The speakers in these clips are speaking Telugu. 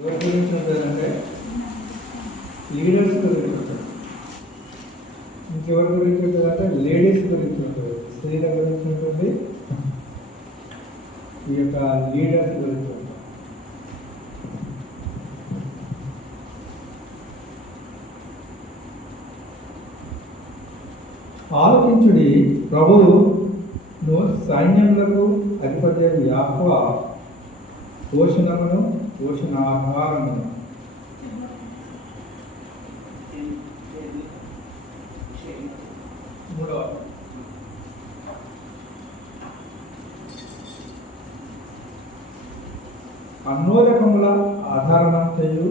ఎవరి గురించి ఉంటుందంటే లీడర్స్ గురించి ఉంటుంది. ఇంకెవరి గురించి ఉంటుందంటే లేడీస్ గురించి ఉంటుంది, స్త్రీల గురించి ఉంటుంది, ఈ యొక్క లీడర్స్ గురించి ఉంటుంది. ఆలోచించుడి, ప్రభువు సైన్యములకు అధిపతి యాహోవా పోషణమును పోషణాహారమును అన్నోరకముల ఆధారమంతయు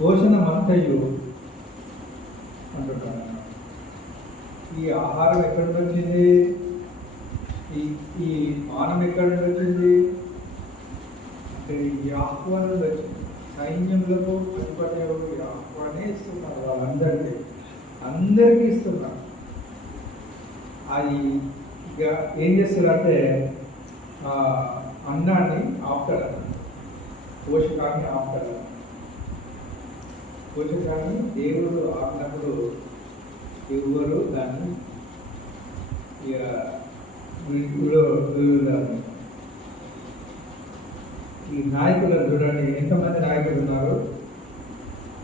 పోషణమంతయు అంటున్నాను. ఈ ఆహారం ఎక్కడి నుంచి వచ్చింది? ఈ పానం ఎక్కడి నుంచి వచ్చింది అంటే యాహోవా నుండి వచ్చింది. సైన్యములకు అధిపతి యాహోవానే ఇస్తున్నారు, అందరికీ ఇస్తున్నారు. అది ఇక ఏం చేస్తారంటే అన్నాన్ని ఆపుతారు, పోషకాన్ని ఆపుతారు. పోషకాన్ని దేవుడు ఆపినప్పుడు ఎవరు దాన్ని ఇక ఈ నాయకులను చూడండి, ఎంతమంది నాయకులు ఉన్నారు.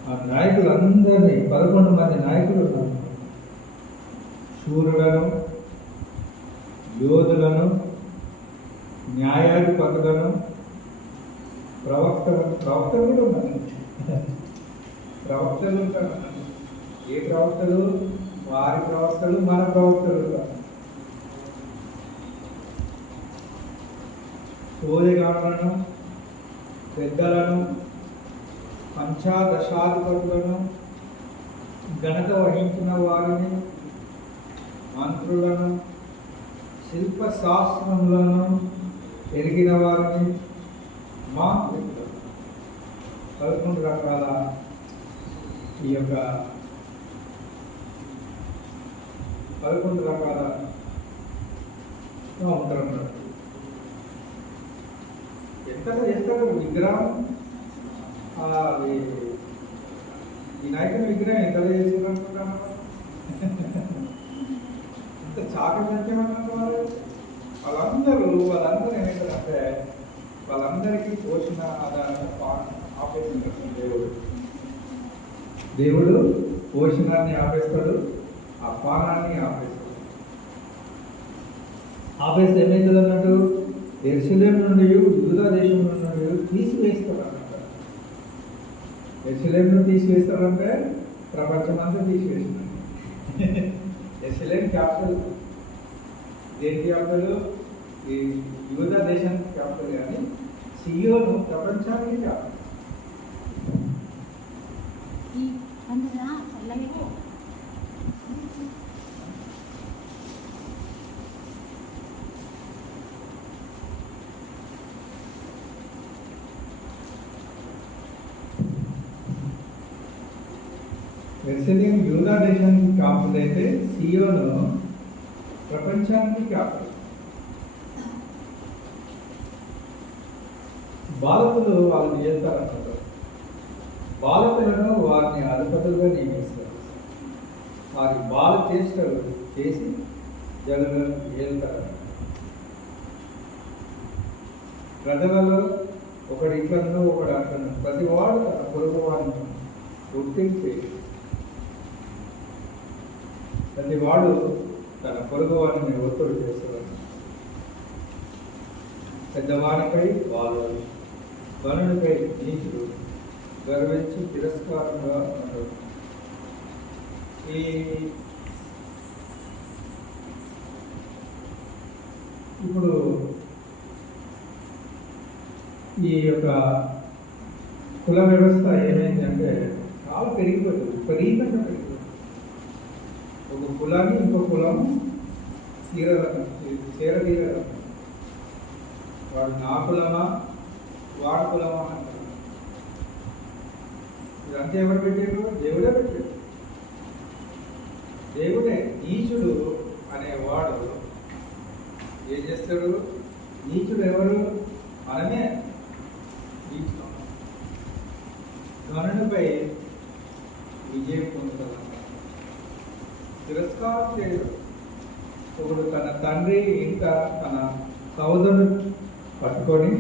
ఆ నాయకులందరినీ 11 మంది నాయకులు ఉన్నారు. శూరులను, యోధులను, న్యాయాధిపతులను, ప్రవక్తలు కూడా ఉన్నారు. ప్రవక్తలు ఉంటారు. ఏ ప్రవక్తలు? వారి ప్రవక్తలు, మన ప్రవక్తలు. సోదగాలను, పెద్దలను, పంచాదశాధిపతులను, ఘనత వహించిన వారిని, మంత్రులను, శిల్పశాస్త్రములను ఎరిగిన వారిని, మా 11 రకాల ఈ యొక్క 11 రకాల ఉంటారు. ఎంతగా చేస్తారు విగ్రహం? ఈ నాయకుని విగ్రహం ఎంతగా చేస్తారు అనుకుంటాను. ఇంత చాకచక్యం అన్నవారు వాళ్ళందరూ ఏమవుతారంటే వాళ్ళందరికీ పోషణ ఆధారంగా ఆపేస్తుంది దేవుడు పోషణాన్ని ఆపేస్తాడు, ఆ పానాన్ని ఆపేస్తాడు. ఆపేస్తే ఏమవుతుంది అన్నట్టు యెరూషలేము నుండి యూదా దేశం నుండి తీసివేస్తాడు అన్నమాట. యెరూషలేమును తీసివేస్తాడంటే ప్రపంచమంతా తీసివేస్తున్నాడు. యెరూషలేము క్యాపిటల్, దేని క్యాపిటల్? ఈ యూదా దేశానికి క్యాపిటల్, కానీ సియోను ప్రపంచానికి క్యాపిటల్. యెరూషలేము యూదా దేశానికి క్యాపిటల్ అయితే సియోను ప్రపంచానికి క్యాపిటల్. బాలకులు వాళ్ళని చేస్తారంటారు. బాలకులను వారిని అధిపతులుగా నియమిస్తారు. వారి బాల చేష్టలు చేసి జనులను ఏలుతారు. ప్రజలలో ఒకడి ఇట్లను ఒకడు అట్లను ప్రతి వాడు తన పొరుగు వాడిని గుర్తించి ప్రతి వాడు తన పొరుగు వాడిని ఒత్తిడి చేస్తారు. పెద్దవాడిపై వాళ్ళు, బలుడిపై నీచుడు, గర్వించి తిరస్కారంగా ఉంటాడు. ఇప్పుడు ఈ యొక్క కుల వ్యవస్థ ఏమైందంటే చాలా పెరిగిపోతుంది, విపరీతంగా పెరిగిపోతుంది. ఒక కులాన్ని ఇంకో కులం చేరదీరదు. వాడు నా కులమా వాడు కులమా అంటారు. ఇదంతా ఎవరు పెట్టారు? దేవుడే పెట్టాడు. దేవుడే. నీచుడు అనేవాడు ఏం చేస్తాడు? నీచుడు ఎవరు? మనమే. ఘనునిపై విజయం పొందుతారు. తిరస్కారం చేయడు. ఒకడు తన తండ్రి ఇంకా తన సోదరుడు పట్టుకొని,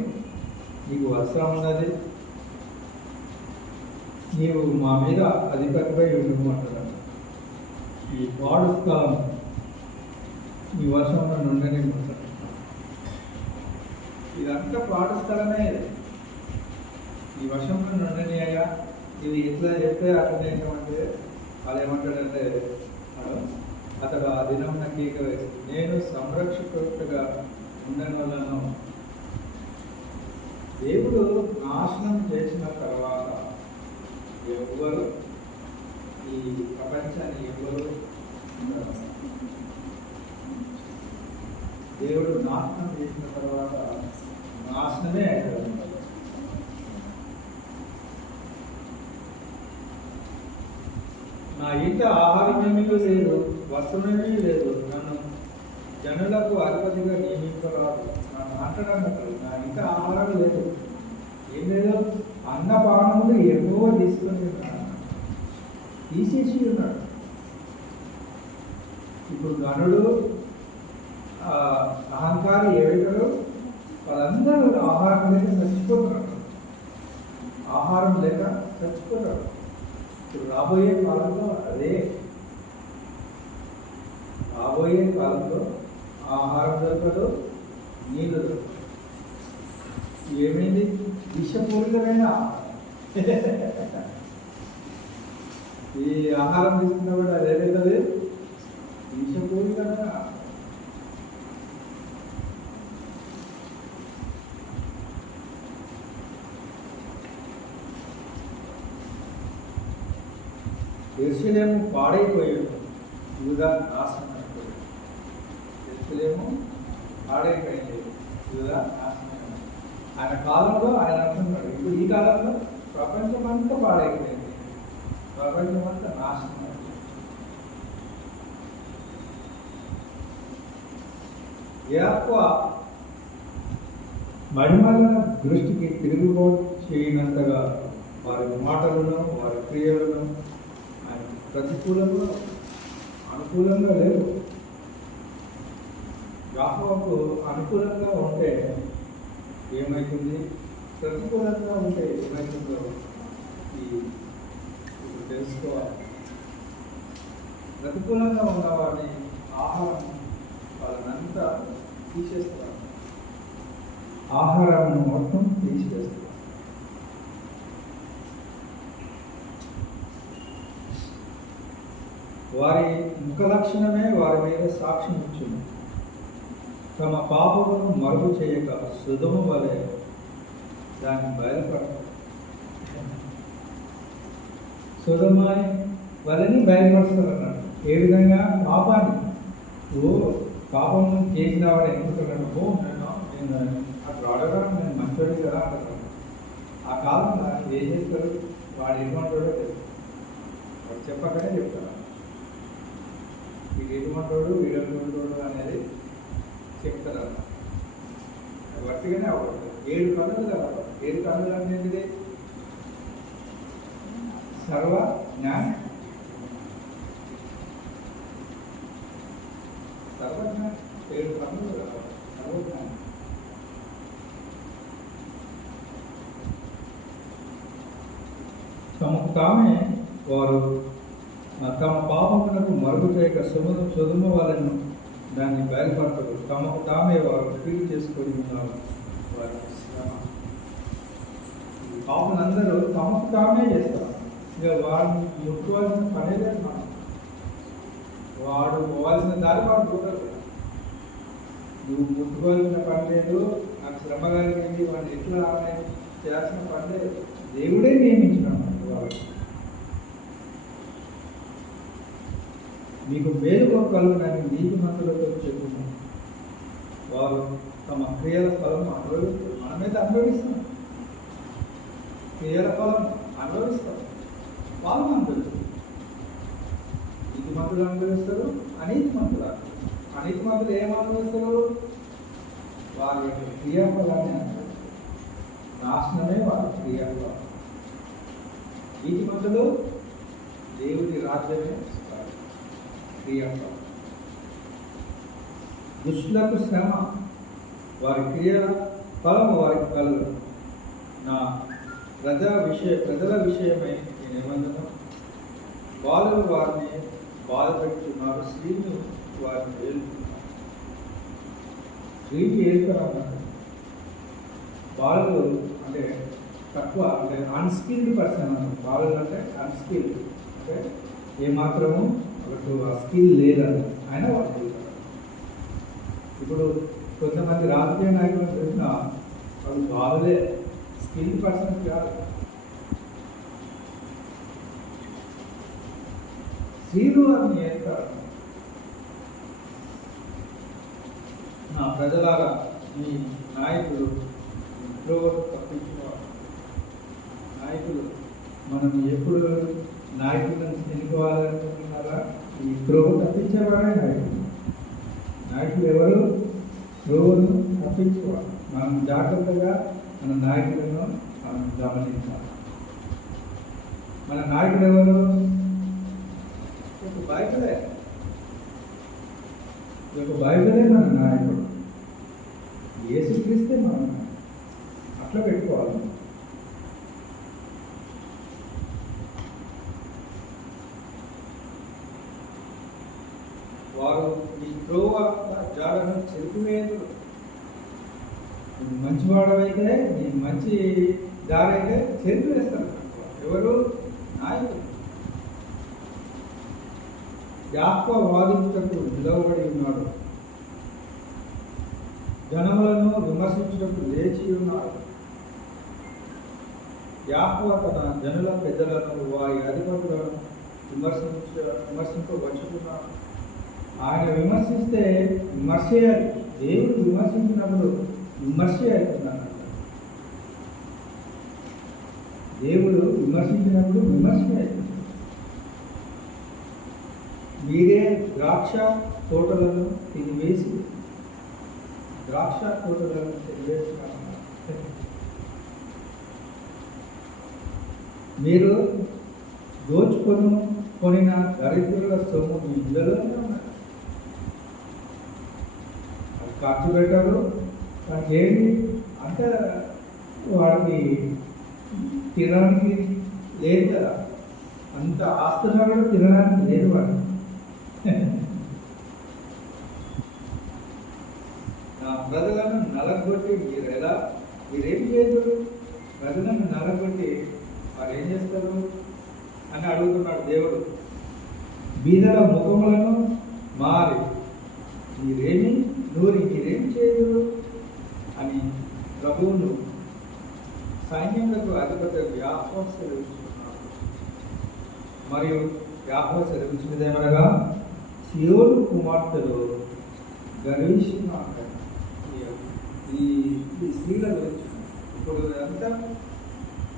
నీకు వస్త్రం ఉన్నది, నీవు మా మీద అధిపతిపై ఉండమంటున్నాడు. ఈ పాడు స్థలం ఈ వర్షంలో నుండని ఉంటాడు. ఇదంతా పాడు స్థలమే. ఈ వర్షంలో నుండని అయ్యా, ఇది ఎట్లా చెప్తే అట్లా ఏమంటే వాళ్ళు ఏమంటాడంటే అతడు ఆ దినం నాకు కేక వేసి, నేను సంరక్షకుడుగా ఉండని వలన దేవుడు నాశనం చేసిన తర్వాత ఎవ్వరు ఈ ప్రపంచాన్ని ఎవ్వరు దేవుడు నాశనం చేసిన తర్వాత నాశనమే అవుతుంది. నా ఇంట ఆహారమేమీ లేదు, వస్త్రమేమీ లేదు, నన్ను జనులకు అధిపతిగా నియమించరాదు. నన్ను అంటడానికి నా ఇంట ఆహారం లేదు, ఏం లేదు, అన్నపానములు ఎక్కువ తీసుకొని తీసేసి ఉన్నాడు. ఇప్పుడు గనుడు అహంకారి ఏడుగురు వాళ్ళందరూ ఆహారం లేక చచ్చిపోతున్నారు. ఆహారం లేక చచ్చిపోతారు. ఇప్పుడు రాబోయే కాలంలో అదే, రాబోయే కాలంలో ఆహారం దొరకదు, నీళ్ళు దొరకదు. ఏమైంది? విషపూరితమైన ఈ ఆహారం తీసుకున్నా కూడా అదేదైతుంది, విషపూరితమైన. యెరూషలేము పాడైపోయి ఉంటుంది, యూదా నాశనం అయిపోయింది. యెరూషలేము పాడైపోయింది, యూదా నాశనం అయిపోయింది. ఆయన కాలంలో ఆయన అంటున్నాడు, ఇప్పుడు ఈ కాలంలో ప్రపంచమంతా పాడైపోయింది, ప్రపంచమంతా నాశనం అయిపోయింది. యాకోవ మహిమల దృష్టికి తిరుగుబాటు చేయనంతగా వారి మాటలను వారి క్రియలను ఆయన ప్రతికూలంగా అనుకూలంగా లేవు. యాకోబుకు అనుకూలంగా ఉంటే ఏమవుతుంది, ప్రతికూలంగా ఉంటే ఏమవుతుందో ఇప్పుడు తెలుసుకోవాలి. ప్రతికూలంగా ఉన్న వారిని ఆహారం వాళ్ళనంతా తీసేస్తారు, ఆహారాన్ని మొత్తం తీసివేస్తారు. వారి ముఖ లక్షణమే వారి మీద సాక్ష్యం ఇచ్చింది. తమ పాపమును మరుగు చేయక సుధము వలె దాన్ని బయలుపడతారు. సుధమాని వలని బయలుపరుస్తారు అన్నాడు. ఏ విధంగా? పాపాన్ని పాపం చేసిన వాడు ఎందుకంటాడు, నేను అక్కడ అడగరా, నేను మంచోడి కదా అంటారు. ఆ కాలంలో ఏం చేస్తారు, వాడు ఎటువంటివాడో తెలుసు, వాడు చెప్పకనే చెప్తారు. వీడు ఎటువంటివాడు వీడటువంటివాడు అనేది చెప్తారు. వట్టిగానే అవ్వదు. 7 కన్నులు కదా, 7 కన్నులు అనేది సర్వ జ్ఞానం, సర్వజ్ఞానం. 7 కన్నులు కదా, సర్వజ్ఞానం. తమకు తామే వారు తమ పాపమునకు మరుగు చేయక సుధుమ వాళ్ళను దాన్ని బయలుపడతారు. తమకు తామే వారు ఫీల్ చేసుకొని ఉన్నారు. వారి శ్రమ పాపలందరూ తమకు తామే చేస్తారు. ఇక వాడిని ముట్టుకోవాల్సిన పనే లేదు. వాడు పోవాల్సిన దారి వాడు పోతారు. నువ్వు ముట్టుకోవాల్సిన పని లేదు, నాకు శ్రమ కలిగింది, వాడిని ఎట్లా చేయాల్సిన పని లేదు. దేవుడే నియమించినాడు వాళ్ళకి. మీకు మేలు కలుగునని నీతి మంతులతో చెప్పుకున్నాం. వారు తమ క్రియల ఫలం అనుభవిస్తారు. మనమైతే అనుభవిస్తాం, క్రియల ఫలం అనుభవిస్తాం. వాళ్ళు అనుభవిస్తారు. నీతి మంతులు అనుభవిస్తారు, అనీతి మంతులు అనుభవిస్తారు. అనీతి మంతులు ఏం అనుభవిస్తారు? వారి యొక్క క్రియాఫలాన్ని అనుభవిస్తారు. నాశనమే వారి క్రియాఫలం. నీతిమంతులు దేవుని రాజ్యమే క్రియలు. దుష్టులకు శ్రమ, వారి క్రియల ఫలము వారికి కలుగు. నా ప్రజల విషయమై నేనేమందును, బాలులు వారిని బాధ పెట్టుతున్నారు, స్త్రీలు వారిని ఏలుతున్నారు. స్త్రీకి ఏలుతున్నారు. బాలులు అంటే తక్కువ, అంటే అన్స్కిల్డ్ పర్సన్ అన్నమాట. బాలులు అంటే అన్స్కిల్డ్, అంటే ఏమాత్రము వాళ్ళకు ఆ స్కిల్ లేదని ఆయన వాళ్ళు వెళ్తారు. ఇప్పుడు కొంతమంది రాజకీయ నాయకులను చూసినా వాళ్ళు బాలులే, స్కిల్డ్ పర్సన్స్ కాదు. స్త్రీలు వారిని ఏస్తారు. నా ప్రజలాగా మీ నాయకులు ఎప్పుడో తప్పించుకోవాలి. నాయకులు మనం ఎప్పుడు నాయకులను ఎన్నుకోవాలనుకుంటున్నారా? ఈ ప్రోగు తప్పించేవాడే నాయకులు. నాయకులు ఎవరు? ప్రోగును తప్పించుకోవాలి. మనం జాగ్రత్తగా మన నాయకులను మనం గమనించాలి. మన నాయకుడు ఎవరు? బైబిలే. బైబిలే మన నాయకుడు. యేసుక్రీస్తే మన నాయకుడు. అట్లా పెట్టుకోవాలి. వారు ఈ త్రోవ జాడను చెరుకువేదు. మంచివాడవైతే నీ మంచి దారైతే చెరుకు వేస్తారు. ఎవరు? నాయకుడు. యాకోబు వాదించుటకు నిలవబడి ఉన్నాడు, జనములను విమర్శించుటకు లేచి ఉన్నాడు. యాకోబు తన జనుల పెద్దలను వారి అధిపతులను విమర్శింపవచ్చుకున్నాడు. ఆయన విమర్శిస్తే విమర్శే, దేవుడు విమర్శించినప్పుడు విమర్శే అవుతున్నాడు. దేవుడు విమర్శించినప్పుడు విమర్శే అవుతుంది. మీరే ద్రాక్ష తోటలను తినివేసి ద్రాక్ష తోటలను తినివేస్తున్నారు. మీరు కొనిన దరిద్రుల సొమ్ము మీ ఇళ్ళలోనే ఉన్నారు. అది ఖర్చు పెట్టారు. దానికి ఏంటి అంటే వాడికి తినడానికి లేదు కదా, అంత ఆస్తున్నా కూడా తినడానికి లేదు వాడు. నా ప్రజలను నలగొట్టి మీరేం లేదు, ప్రజలను నలగొట్టి వారు ఏం చేస్తారు అని అడుగుతున్నాడు దేవుడు. బీదల ముఖములను మారి మీరేం చేయదు అని ప్రభువును సైన్యములకు అధిపతి యాహోవా సెలవిస్తున్నాడు. మరియు యాహోవా సెలవిచ్చినదేమనగా, సియోను కుమార్తెలు గర్విస్తున్నారు. ఈ స్త్రీల గురించి ఇప్పుడు అంతా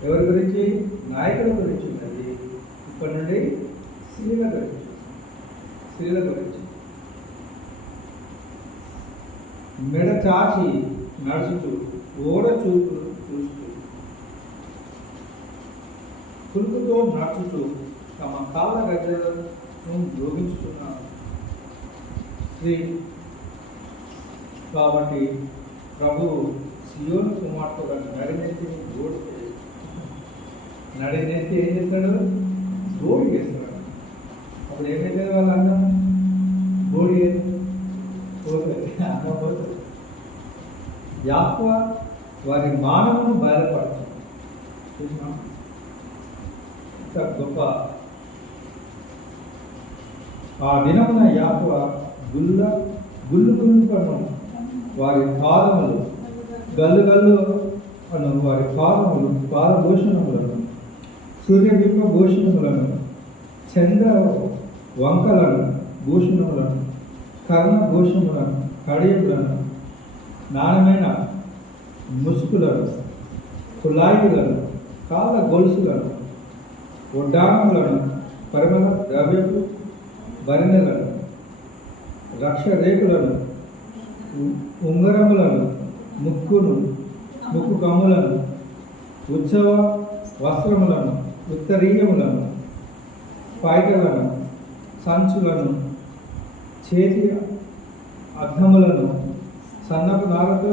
ఎవరి గురించి? నాయకుల గురించి ఉన్నది. ఇప్పటి నుండి స్త్రీల గురించి. మెడ చాచి నడుచుతూ ఓడ చూపులు చూస్తూ కులుకుతో నడుచుతూ తమ కాళ్ళ గజ్జలను యోగించుతున్నారు స్త్రీ. కాబట్టి ప్రభు సియోను కుమార్తెలను నడినెత్తి ఏం చేస్తాడు? బోడి చేస్తాడు. అప్పుడు ఏమైతే వాళ్ళ అన్నం బోడి పోతుంది, అన్నం పోతుంది. యాకోబు వారి మానవును బయలుపడుతుంది. చూసినా ఇంత గొప్ప. ఆ దినమున యాకోబు గుల్లుకును వారి పాదములు గల్లు అను వారి పాదములు పాదభూషణములను, సూర్యబింబ భూషణములను, చంద్ర వంకలను భూషణములను, కర్ణ భూషణములను, కడియములను, నాణ్యమైన ముసుకులను, కులాయిలను, కాళ్ళ గొలుసులను, ఒడ్డానములను, పరిమళ ద్రవ్యపు బరినెలను, రక్షరేకులను, ఉంగరములను, ముక్కు కమ్ములను, ఉత్సవ వస్త్రములను, ఉత్తరీయములను, పైటలను, సంచులను, చేతి అద్దములను, సన్నపు నారతో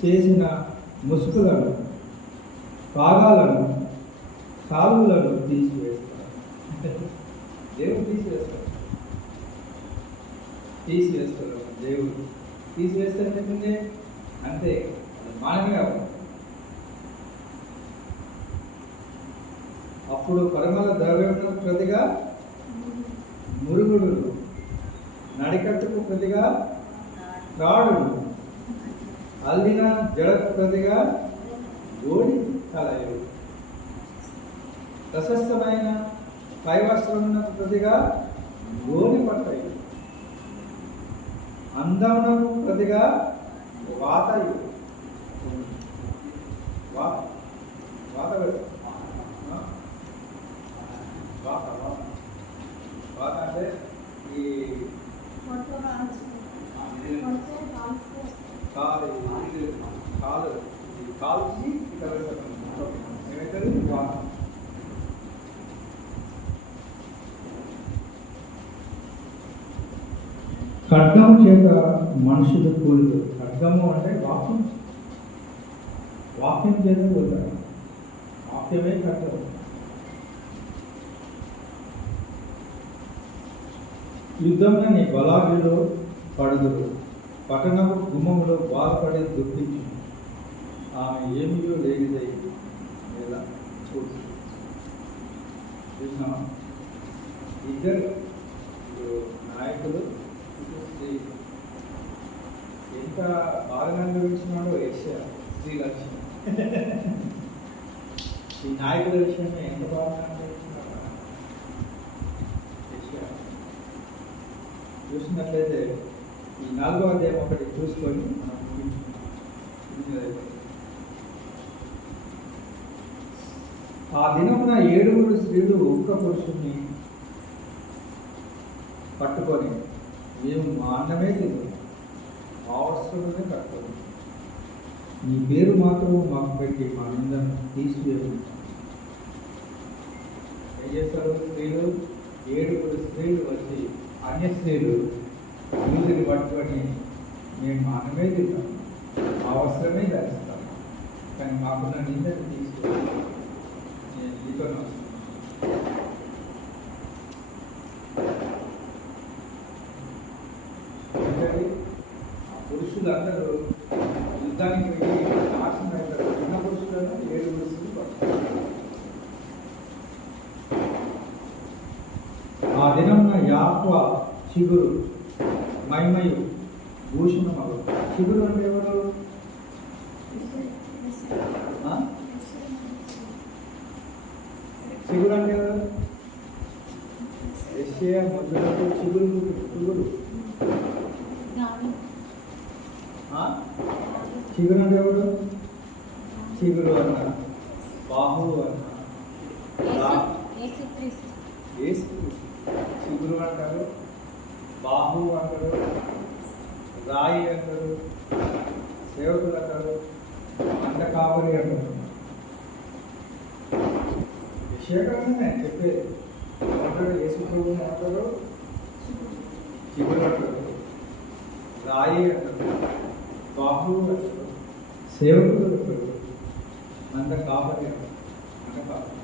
చేసిన ముసుగులను, భాగాలను, కాలువలను తీసివేస్తారు. దేవుడు తీసివేస్తారు దేవుడు తీసివేస్తారని చెప్పింది అంతే, మానమే అవ్వదు. అప్పుడు పరిమళ ద్రవ్యములకు ప్రతిగా మురుగుడు, నడికట్టుకు ప్రతిగా త్రాడులు, అల్లిన జడకు ప్రతిగా గోడి కలయుడు, ప్రశస్తమైన పైవస్త్రమునకు ప్రతిగా గోని పట్టయు, అందమునకు ప్రతిగా వాతయు. వాత అంటే ఈ కాలుకి ఏమవుతుంది వాత. ఖడ్గము చేత మనుషులు కూలుదు. ఖడ్గము అంటే వాక్యం, వాక్యం చేత కూలుతారు. వాక్యమే ఖడ్గము. యుద్ధంలో నీ బలాభిలో పడుదురు, పట్టణపు గుమ్మములో బాధపడి దుఃఖించు, ఆమె ఏమియో లేనిదై లేదా చూడు. చూసినా ఇద్దరు నాయకులు ఎంత బాగా అనుభవించినాడో యెషయా శ్రీలక్ష్మి. ఈ నాయకుల విషయమే ఎంత బాగా అనుభవించినాడో యెషయా. చూసినట్లయితే ఈ 4వ అధ్యాయం ఒకటి చూసుకొని మనం ముగించుకుంటాం. ఆ దినమున 7 స్త్రీలు ఒక్క పురుషుణ్ణి పట్టుకొని, మేము మా అన్నమే తిన్నాం, మా అవసరమే కట్టుకోండి, నీ పేరు మాత్రం మాకు పెట్టి మా నిందను తీసివేసుకుంటాం. ఏం చేస్తారు స్త్రీలు? 7 స్త్రీలు వచ్చి అన్య స్త్రీలు వీళ్ళని పట్టుకొని, మేము మా అన్నమే తిన్నాం, మా అవసరమే ధరిస్తాం, కానీ మాకున్న నిందను తీసివేస్తాం, నేను నీతో వస్తున్నాను. పురుషులందరూ యుద్ధానికి వెళ్ళి నాశనం అవుతారు. చిన్న పురుషులను 7 పురుషులు పడతారు. ఆ దినంన యాహ్వా చిగురు మైమయు భూషణమగు. చిగురు అంటే ఎవరు? చిగురు అంటే ఎవరు? యెషయా మొదలుకు చిగురు చిగురు చిగురు అంటే ఎవరు? చిగురు అన్న, బాహువు అన్న, చిగురు అంటారు, బాహువు అంటారు, రాయి అంటారు, సేవకులు అంటారు, అండ కావలి అంటారు. విషయకరమే చెప్పేది. అంటారు యేసు ప్రభువుని అంటారు, చిగురు అంటారు, రాయి అంటారు, బాహువు అంటారు, సేవకులు అంటారు, అండ కావలి అంటారు. అండ కావలి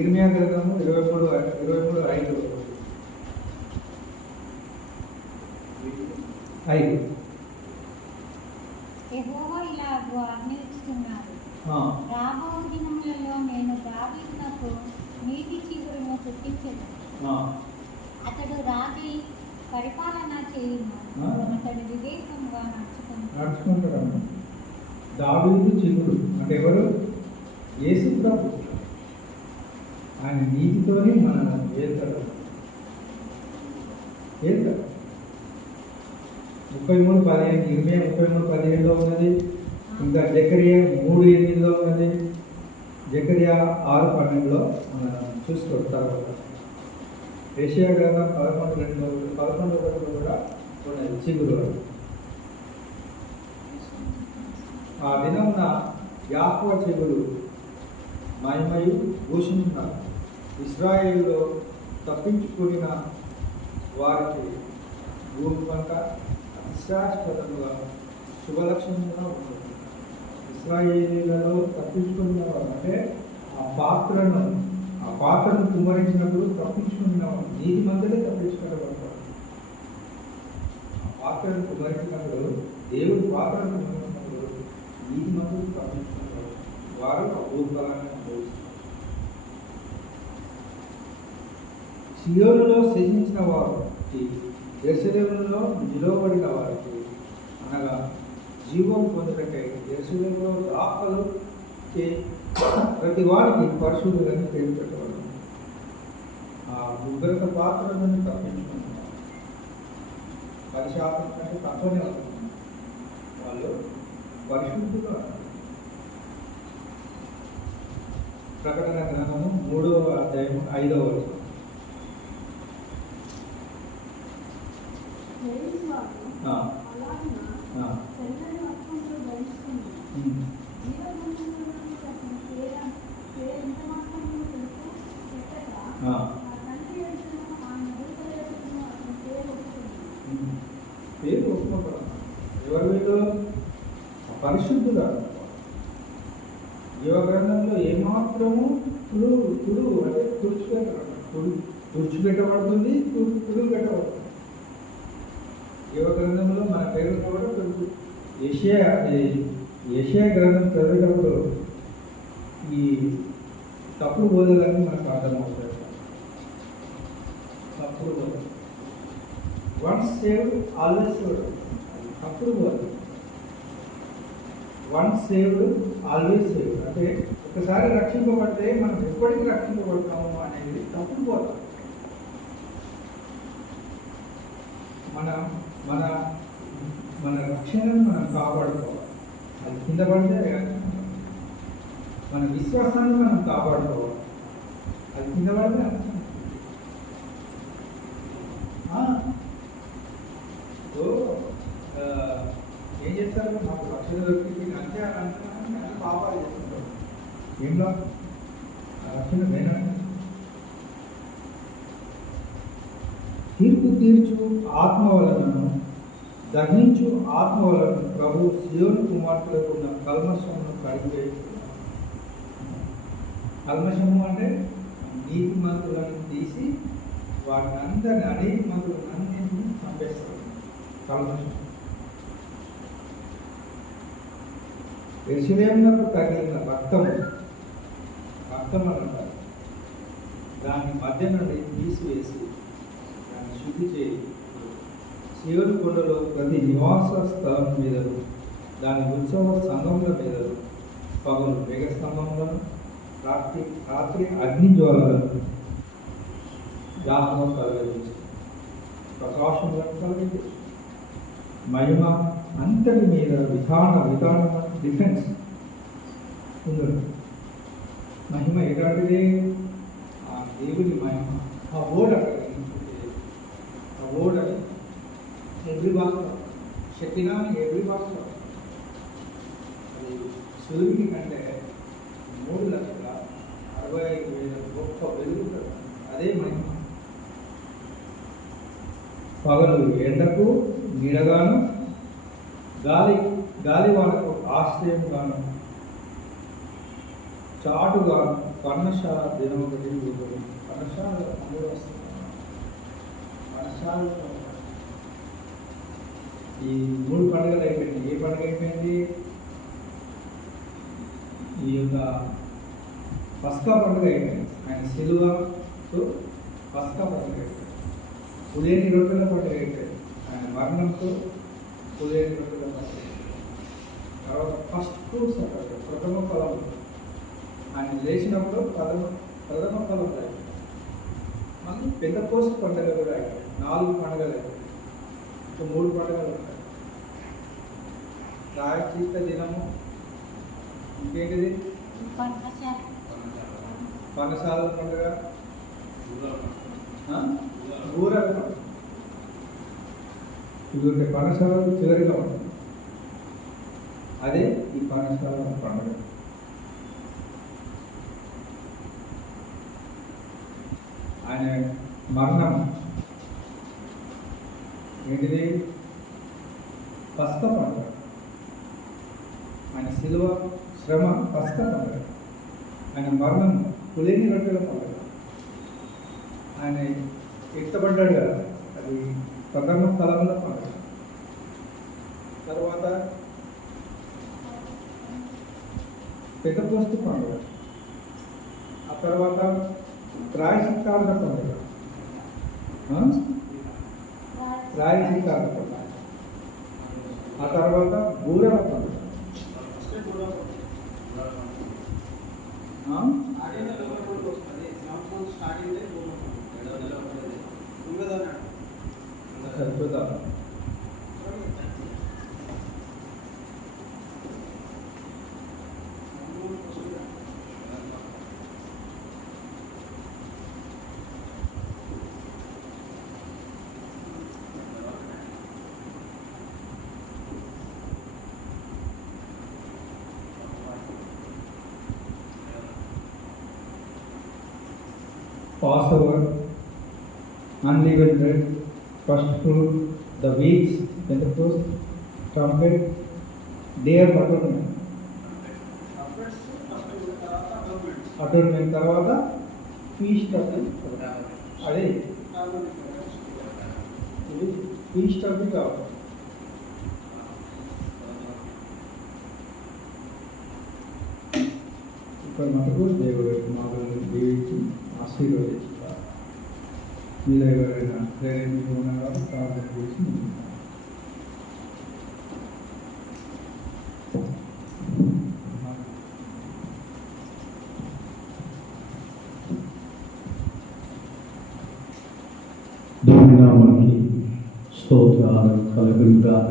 ఇర్మియా గ్రంథము 23:5 యెహోవా ఇలాగూ ఆజ్ఞాపిస్తున్నాడు, రాబో దినములలో నేను దావీదునకు నీతి చిగురును పుట్టించెదను. అతడు రాజై పరిపాలన చేయును, అతడు వివేకముగా నడుచుకుంటాడు. దావీదు చిగురు అంటే ఎవరు? యేసు ప్రభు. ఆయన నీతితోనే మన ఏర్పడు 33:15 ఇర్మియా 33:15లో ఉన్నది. ఇంకా జకరియా 3:8లో ఉన్నది. జకరియా 6:12లో మనం చూసుకుంటారు. యెషయా గ్రంథం 11:2 11:1 కూడా ఉన్నది చిగురు. ఆ దినమున యాకోవ చెవులు మహిమయు భూషించున్నారు. ఇశ్రాయేలులో తప్పించుకున్న వారికి భూమి పంట అతిశాశ్వతంగా శుభలక్షణంగా ఉంటుంది. ఇశ్రాయేలీలలో తప్పించుకున్న వారు అంటే ఆ పాత్రను కుమ్మరించినప్పుడు తప్పించుకున్న నీతి మందులే తప్పించుకోబడతారు. ఆ పాత్రను కుమ్మరించినప్పుడు దేవుడు పాత్రను కుమ్మరించినప్పుడు నీతి మందులు తప్పించుకున్నారు. వారు ఆ భూఫలాన్ని అనుభవిస్తారు. సియోనులో శేషించిన వారికి, యెరూషలేములో నిలువబడిన వారికి అనగా జీవం పొందుటకై యెరూషలేములో దాఖలు ప్రతి వారికి పరిశుద్ధులని పేరు పెట్టబడి ఆ ఉగ్రత పాత్ర నుండి తప్పించుకుంటున్నారు. 10% కంటే తక్కువనే అవుతుంది. వాళ్ళు పరిశుద్ధులు. ప్రకటన గ్రంథము 3వ అధ్యాయం 5వ వచనం. పేరు ఒప్పుకోవడం ఎవరు వీళ్ళు? పరిశుద్ధులు. జీవ గ్రంథంలో ఏమాత్రము తుడు అంటే తుడిచిపెట్టబడుతుంది, తుడు పెట్టబడుతుంది. జీవ గ్రంథంలో మన పేరు కూడా యెషయా గ్రంథం చదివేటప్పుడు ఈ తప్పుడు బోధలని మనకు అర్థమవుతాయి. తప్పుడు బోధ వన్స్ సేవ్డ్ ఆల్వేస్ సేవ్డ్. తప్పుడు బోధ వన్స్ సేవ్డ్ ఆల్వేస్ సేవ్డ్ అంటే ఒకసారి రక్షింపబడితే మనం ఎప్పటికీ రక్షింపబడతాము అనేది తప్పుడు బోధ. మన మన మన రక్షణను మనం కాపాడుకోవాలి. అది కింద పడితే మన విశ్వాసాన్ని మనం కాపాడుకోవాలి. అది కింద పడితే ఏం చేస్తారు? మాకు రక్షణ దొరికి అంటే అంటే పాపాలు చేస్తుంటారు. ఏంటో రక్షణ వేనా? తీర్పు తీర్చు ఆత్మ వలనను దహించు ఆత్మ వలన ప్రభు సియోను కుమార్తెలకు ఉన్న కల్మషమును కడిగివేస్తున్నాడు. కల్మషము అంటే నీతి మంతులను తీసి వాటిని అందరినీ అనేక మంతులను అన్నింటినీ చంపేస్తాడు. కల్మషం యెరూషలేమునకు తగిలిన రక్తం అని అంటారు. దాన్ని మధ్య నుండి తీసివేసి దాన్ని శుద్ధి చేయి. సియోను కొండలో ప్రతి నివాస స్థలం మీదను దాని ఉత్సవ సంఘముల మీదను పగలు మేఘస్తంభములను రాత్రి అగ్ని జ్వాలలను దాహం కలగజేసి ప్రకాశములను కలగజేసి మహిమ అంతటి మీద విధానం డిఫెన్స్ ఉండదు. మహిమ ఎలాంటిదే? ఆ దేవుని మహిమ. ఆ ఓడ ఎవ్రీ భాషలో శక్తిగాని ఎవ్రీ భాషలో అది సులువుని కంటే 3,65,000 గొప్ప వెలుగుతుంది. అదే మహిమ. పగలు ఎండకు నీడగాను, గాలివానకు ఆశ్రయంగాను, చాటుగాను పర్ణశాల దినం ఒకటి ఉంటుంది. పర్ణశాల అందరూ వస్తారు. పర్ణశాల ఈ 3 పండుగలు అయిపోయింది. ఏ పండుగ అయిపోయింది? ఈ యొక్క పస్కా పండుగ అయిపోయింది. ఆయన సిలువతో పస్కా పండుగ అయిపోయింది. పులేని రొట్టెల పండుగ అయిపోయింది. ఆయన మరణంతో పులేని రొట్టెల పండుగ. తర్వాత ఫస్ట్ ఫ్రూట్స్ అంటారు, ప్రథమ ఫలం. ఆయన లేచినప్పుడు ప్రథమ ఫలం అయిపోయింది. మళ్ళీ పెంతెకోస్తు పండుగ కూడా అయిపోయింది. 4 పండుగలు అయిపోయింది. 3 పండుగలు ఉంటాయి. ప్రాయశ్చిత్త దినము, ఇంకేంటిది? పర్ణశాల పండుగ, ఊరలు. ఇది పర్ణశాల చివరిగా ఉంటుంది. అదే ఈ పర్ణశాల పండుగ. ఆయన మరణం ఏంటిది? పస్క పండుగ. ఆయన శిలువ శ్రమ పస్క పండుగ. ఆయన మరణం పులిని రొట్టెల పండుగ. ఆయన ఎత్తబడ్డాడు కదా, అది ప్రథమ స్థలంలో పండుగ. తర్వాత పెద్దపోస్తు పండుగ. ఆ తర్వాత ప్రాయశ్చిత్తార్థ పండుగ. ప్రాయశ్చిత్తార్థ పండుగ. ఆ తర్వాత బూరల పండుగ. చూద్దాం. Passover, unleavened bread, first fruit, the weeks, Pentecost, trumpet, day of atonement. Atonement తర్వాత ఫీస్ట్ ఆఫ్ అదే ఇది ఫీస్ట్ ఆఫ్ ది గాడ్. ఇక్కడ మటుకు దేవుడు మాటలను దీవించి ఆశీర్వదించుతారు. మీరు ఎవరైనా ప్రేరేపిస్తూ ఉన్నవారు ప్రార్థన చేసి దేవుని నామానికి స్తోత్రాలు కలుగునుగాక.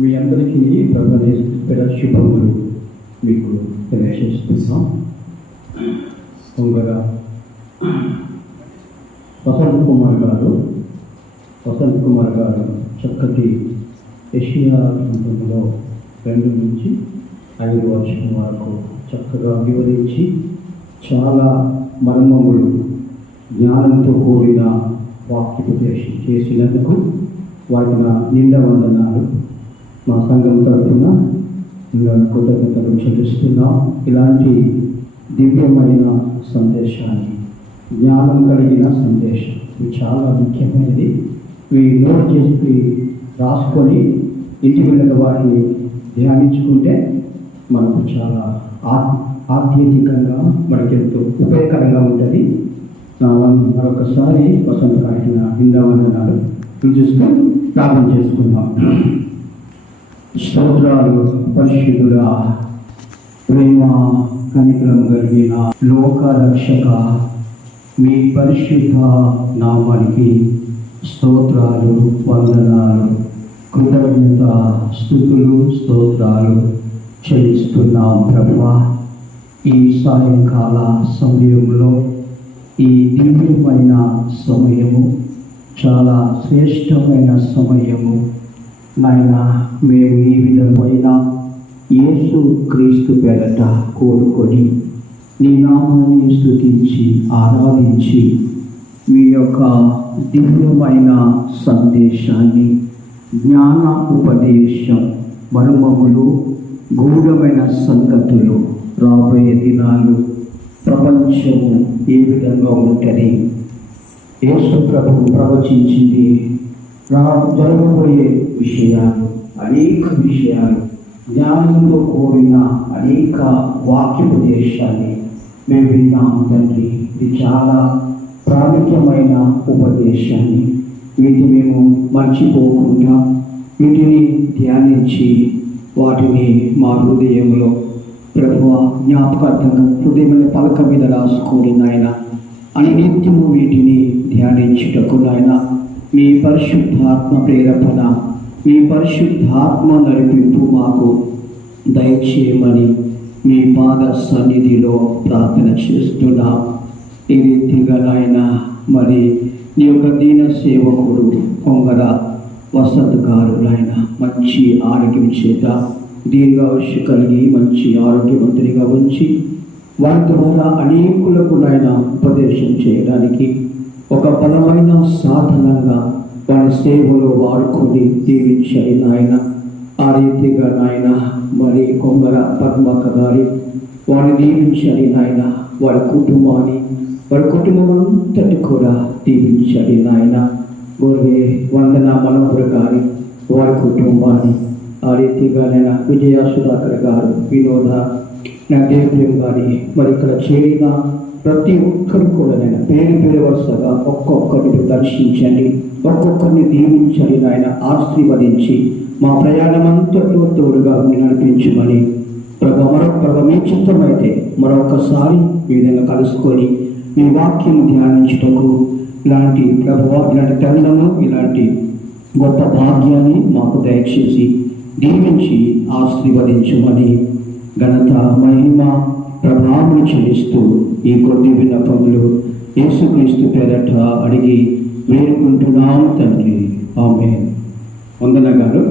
మీ అందరికీ ప్రభువైన శుభములు మీకు తెలియజేస్తున్నాం. ముందుగా వసంత్ కుమార్ గారు చక్కటి యెషయా గ్రంథంలో 2 నుంచి 5 వచనం వరకు చక్కగా వివరించి చాలా మర్మములు జ్ఞానంతో కూడిన వాక్యోపదేశం చేసినందుకు వాటిని నిండా వందనాలు. మా సంఘం తరఫున ఇంకా కృతజ్ఞతలు చెల్లిస్తున్నాం. ఇలాంటి దివ్యమైన సందేశాన్ని, జ్ఞానం కలిగిన సందేశం ఇది చాలా ముఖ్యమైనది. ఇవి నోట్ చేసి రాసుకొని ఇంటి వెళ్ళిన వాటిని ధ్యానించుకుంటే మనకు చాలా ఆధ్యాత్మికంగా మనకెంతో ఉపయోగకరంగా ఉంటుంది. మరొకసారి వసంత కార్యక్రమ నిందావందనాలు చూస్తూ ప్రార్థన చేసుకుందాం. స్తోత్రాలు పరిశుద్ధుడా, ప్రేమ కనికరం కలిగిన లోక రక్షక, మీ పరిశుద్ధ నామానికి స్తోత్రాలు, వందనాలు, కృతజ్ఞత, స్తుతులు, స్తోత్రాలు చెల్లిస్తున్నాం ప్రభువా. ఈ సాయంకాల సమయంలో ఈ దివ్యమైన సమయము చాలా శ్రేష్టమైన సమయము నాయన. మేము ఈ విధమైన యేసు క్రీస్తు పేరట కోరుకొని నీ నామాన్ని స్తుతించి ఆరాధించి మీ యొక్క దివ్యమైన సందేశాన్ని, జ్ఞాన ఉపదేశం, మర్మములు, గూఢమైన సంగతులు, రాబోయే దినాలు, ప్రపంచము ఏ విధంగా ఉంటుంది, యేసు ప్రభువు ప్రవచించింది, జరగబోయే విషయాలు, అనేక విషయాలు, జ్ఞానంతో కూడిన అనేక వాక్యోపదేశాన్ని మేము విన్నాము తండ్రి. ఇది చాలా ప్రాముఖ్యమైన ఉపదేశాన్ని, వీటిని మేము మర్చిపోకుండా వీటిని ధ్యానించి వాటిని మా హృదయంలో ప్రభువా జ్ఞాపకార్థంగా హృదయమైన పలక మీద రాసుకొని నాయన అనినిత్యము వీటిని ధ్యానించుటకు నాయన మీ పరిశుద్ధాత్మ ప్రేరేపణ, మీ పరిశుద్ధాత్మ నడిపింపు మాకు దయచేయమని మీ పాద సన్నిధిలో ప్రార్థన చేస్తున్నాం. ఈ రీతిగా నాయన మరి నీ యొక్క దీన సేవకుడు పొంగర వసంత్ గారు నాయన మంచి ఆరోగ్యం చేత దీర్ఘాయుష్షు కలిగి మంచి ఆరోగ్యవంతునిగా ఉంచి వారి ద్వారా అనేకులకు నాయన ఉపదేశం చేయడానికి ఒక బలమైన సాధనంగా వారి సేవలో వాడుకొని దీవించాలి నాయన. ఆ రీతిగా నాయన మరి కొంగర పద్మక్క గారి వారిని దీవించాలి నాయన. వారి కుటుంబాన్ని వారి కుటుంబం అంతటి కూడా దీవించాలి నాయన. గొర్రె వందన మనోహర్ గారి వారి కుటుంబాన్ని ఆ రీతిగా నేను విజయ సుధాకర్ గారు, వినోద నా దేవప్రేమ్ గారి మరి ఇక్కడ చేరిన ప్రతి ఒక్కరు కూడా నేను పేరు పేరు వరుసగా ఒక్కొక్కరిని దర్శించండి, ఒక్కొక్కరిని దీవించండి నాయన. ఆశీర్వదించి మా ప్రయాణం అంతట్లో తోడుగా నడిపించమని ప్రభు మీ చిత్తమైతే మరొకసారి ఈ విధంగా కలుసుకొని మీ వాక్యం ధ్యానించుటకు ఇలాంటి ఇలాంటి తరుణము, ఇలాంటి గొప్ప భాగ్యాన్ని మాకు దయచేసి దీవించి ఆశీర్వదించమని ఘనత మహిమ ప్రభావం చెల్లిస్తూ ఈ కొద్ది విన్నపములు యేసుక్రీస్తు పేరట అడిగి వేడుకుంటున్నాము తండ్రి. ఆమేన్. వందన గారు.